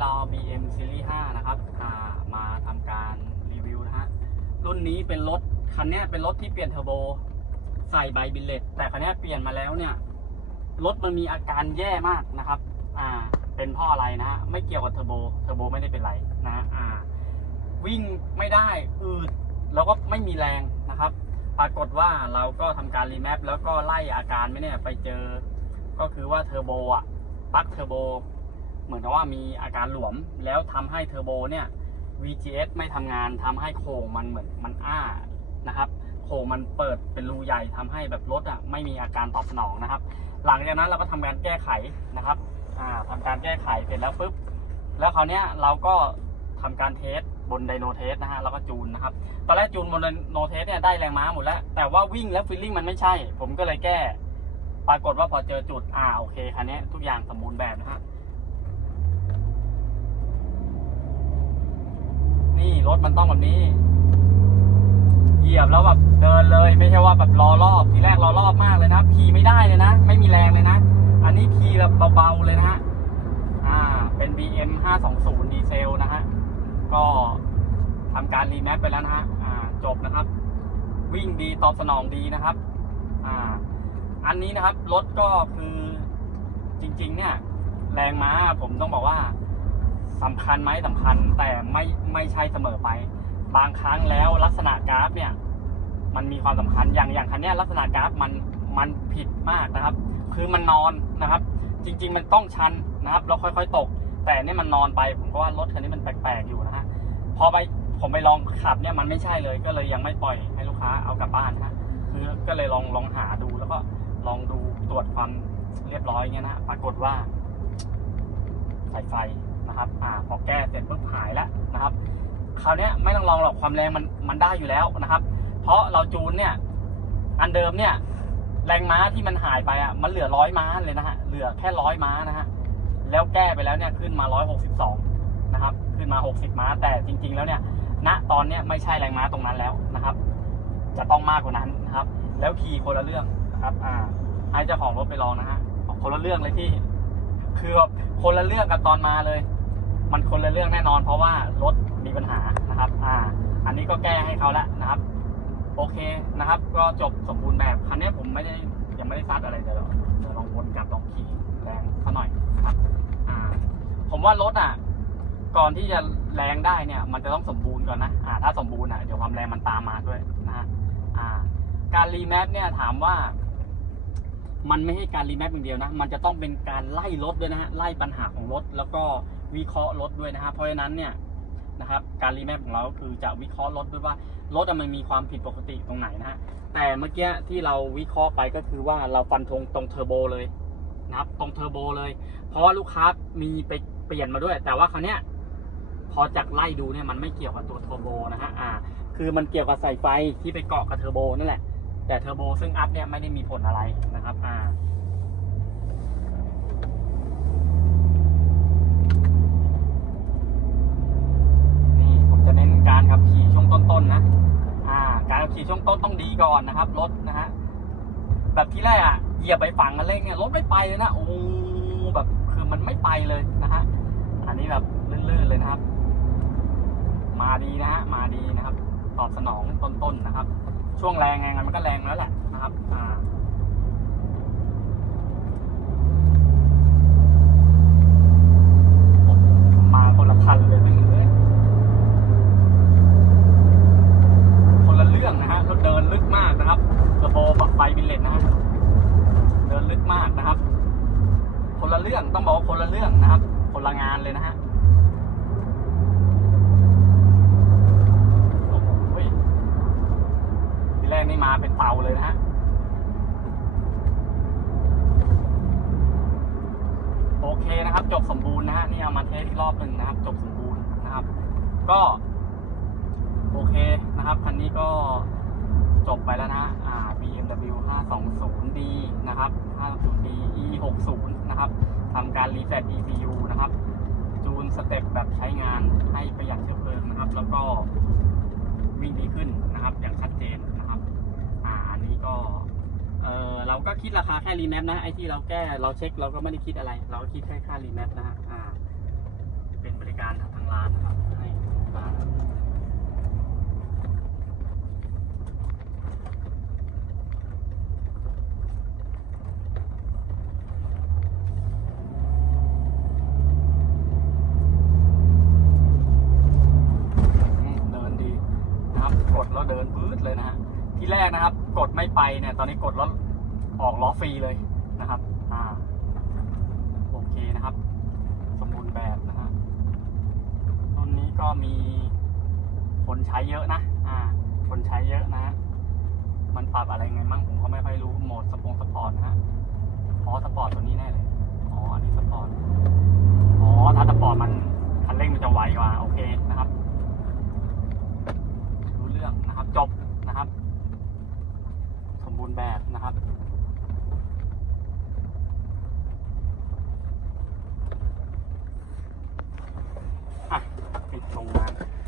เรา BM Series 5 นะครับมาทำการรีวิวนะฮะ รุ่นนี้เป็นรถ คันนี้เป็นรถที่เปลี่ยนเทอร์โบ ใส่ใบบิลเลตแต่คันนี้เปลี่ยนมาแล้วเนี่ย รถมันมีอาการแย่มากนะครับ อ่า เป็นเพ่ออะไรนะฮะ ไม่เกี่ยวกับเทอร์โบ เทอร์โบไม่ได้เป็นไรนะฮะอ่า วิ่งไม่ได้ อืด แล้วก็ไม่มีแรงนะครับ ปรากฏว่าเราก็ทำการรีแมปแล้วก็ไล่อาการไม่เนี่ยไปเจอ ก็คือว่าเทอร์โบอะ ปลั๊กเทอร์โบ เหมือนกับว่ามีอาการหลวมแล้วทำให้เทอร์โบเนี่ย VGS ไม่ทำงานทำให้โครงมันเหมือนมันอ้านะครับโครงมันเปิดเป็นรูใหญ่ทำให้แบบรถอะไม่มีอาการตอบสนองนะครับ หลังจากนั้นเราก็ทำการแก้ไขนะครับอ่าทำการแก้ไขเสร็จแล้วปุ๊บแล้วคราวเนี้ยเราก็ทำการเทสบนไดโนเทสนะฮะแล้วก็จูนนะครับตอนแรกจูนบนไดโนเทสเนี่ยได้แรงม้าหมดแล้ว แต่ว่าวิ่งแล้วฟีลลิ่งมันไม่ใช่ ผมก็เลยแก้ ปรากฏว่าพอเจอจุดอ่าโอเคคันนี้ทุกอย่างสมบูรณ์แบบนะฮะ นี่ รถมันต้องแบบนี้ เหยียบแล้วแบบเดินเลย ไม่ใช่ว่าแบบรอรอบทีแรกรอรอบมากเลยนะขี่ไม่ได้เลยนะ ไม่มีแรงเลยนะ อันนี้ขี่แบบเบาๆเลยนะฮะอ่า เป็น BM 520ดีเซลนะฮะก็ทำการรีแมปไปแล้วนะฮะอ่าจบนะครับ วิ่งดีตอบสนองดีนะครับ อ่า อันนี้นะครับรถก็คือจริง ๆ เนี่ย แรงม้าผมต้องบอกว่า สำคัญไหมสำคัญแต่ไม่ไม่ใช่เสมอไป บางครั้งแล้วลักษณะกราฟเนี่ย มันมีความสำคัญอย่างอย่างคันนี้ลักษณะกราฟมันมันผิดมากนะครับ คือมันนอนนะครับ จริง ๆ มันต้องชันนะครับแล้วค่อย ๆ ตก แต่เนี่ยมันนอนไปผมก็ว่ารถคันนี้มันแปลกๆอยู่นะฮะพอไปผมไปลองขับเนี่ยมันไม่ใช่เลยก็เลยยังไม่ปล่อยให้ลูกค้าเอากลับบ้านนะคือก็เลยลองลองหาดูแล้วก็ลองดูตรวจความเรียบร้อยเงี้ยนะฮะปรากฏว่าสายไฟ นะครับอ่าพอแก้เสร็จปุ๊บหายแล้วนะครับคราวนี้ไม่ต้องลองหรอกความแรงมันมันได้อยู่แล้วนะครับ เพราะเราจูนเนี่ยอันเดิมเนี่ยแรงม้าที่มันหายไปอะมันเหลือร้อยม้าเลยนะฮะเหลือแค่ร้อยม้านะฮะแล้วแก้ไปแล้วเนี่ยขึ้นมาร้อยหกสิบสองนะครับขึ้นมาหกสิบม้าแต่จริง ๆ แล้วเนี่ยณตอนเนี้ยไม่ใช่แรงม้าตรงนั้นแล้วนะครับ จะต้องมากกว่านั้นนะครับ แล้วขี่คนละเรื่องนะครับอ่าให้เจ้าของรถไปลองนะฮะคนละเรื่องเลยที่คือบคนละเรื่องกับตอนมาเลย มันคนละเรื่องแน่นอน เพราะว่ารถมีปัญหานะครับ อ่า อันนี้ก็แก้ให้เขาแล้วนะครับ โอเคนะครับ ก็จบสมบูรณ์แบบคันนี้ผมไม่ได้ยังไม่ได้ซัดอะไรเดี๋ยวเดี๋ยวลองวนกลับลองขี่แรงสักหน่อยนะครับ อ่า ผมว่ารถอะ ก่อนที่จะแรงได้เนี่ย มันจะต้องสมบูรณ์ก่อนนะอ่าถ้าสมบูรณ์อะเดี๋ยวความแรงมันตามมาด้วยนะฮะอ่า การรีแมปเนี่ยถามว่ามันไม่ให้การรีแมปอย่างเดียวนะ มันจะต้องเป็นการไล่รถด้วยนะฮะ ไล่ปัญหาของรถ แล้วก็ วิเคราะห์รถด้วยนะฮะเพราะฉะนั้นเนี่ยนะครับการรีแมปของเราคือจะวิเคราะห์รถด้วยว่ารถมันมีความผิดปกติตรงไหนนะฮะแต่เมื่อกี้ที่เราวิเคราะห์ไปก็คือว่าเราฟันธงตรงเทอร์โบเลยนะครับตรงเทอร์โบเลย เพราะว่าลูกค้ามีไปเปลี่ยนมาด้วย แต่ว่าคราวเนี้ยพอจากไล่ดูเนี่ยมันไม่เกี่ยวกับตัวเทอร์โบนะฮะอ่าคือมันเกี่ยวกับสายไฟที่ไปเกาะกับเทอร์โบนั่นแหละแต่เทอร์โบซึ่งอัพเนี่ยไม่ได้มีผลอะไรนะครับอ่า นี่ผมจะเน้นการขับขี่ช่วงต้นๆนะ อ่า การ ขี่ช่วงต้นต้องดีก่อนนะครับรถนะฮะแบบที่แรกอะเหยียบไปฝั่งกันเร่งเนี่ยรถไม่ไปเลยนะโอ้แบบคือมันไม่ไปเลยนะฮะอันนี้แบบลื่นๆเลยนะครับ มาดีนะฮะมาดีนะครับ ตอบสนองต้นๆนะครับ ช่วงแรงไงมันก็แรงแล้วแหละนะครับ อ่า โอ้โหมาคนละคันเลยไม่เลยคนละเรื่องนะฮะรถเดินลึกมากนะครับกระโบปักไฟบิลเลตนะฮะ เดินลึกมากนะครับ คนละเรื่องต้องบอกว่าคนละเรื่องนะครับ คนละงานเลยนะฮะโอ้โหทีแรกนี่มาเป็นเตาเลยนะฮะโอเคนะครับ จบสมบูรณ์นะฮะนี่เอามาเทสอีกรอบหนึ่งนะครับ จบสมบูรณ์นะครับ ก็โอเคนะครับคันนี้ก็จบไปแล้วนะฮะอ่า BMW 520D นะครับ 520D E60 นะครับ ทำการรีเซ็ต ECU นะครับ จูนสเต็ปแบบใช้งานให้ประหยัดเชื้อเพลิงนะครับ แล้วก็วิ่งดีขึ้นนะครับ อย่างชัดเจนนะครับ อ่าอันนี้ก็เออเราก็คิดราคาแค่รีแมปนะไอที่เราแก้เราเช็คเราก็ไม่ได้คิดอะไร เราคิดแค่ค่ารีแมปนะฮะอ่า เป็นบริการทางร้านนะครับให้ลูกค้านะครับอืมเดินดีนะครับ กดแล้วเดินปื๊ดเลยนะฮะ ที่แร กนะครับ กดไม่ไปเนี่ย ตอนนี้กดแล้วออกล้อฟรีเลยนะครับอ่าโอเคนะครับ สมบูรณ์แบบนะฮะรุ่นนี้ก็มีคนใช้เยอะนะอ่า คนใช้เยอะนะฮะมันปรับอะไรไงมั่งผมก็ไม่ค่อยรู้โหมดสปงสปอร์ตนะฮะอ๋อสปอร์ตตัวนี้แน่เลยอ๋ออันนี้สปอร์ตอ๋อถ้าสปอร์ตมัน Phòng.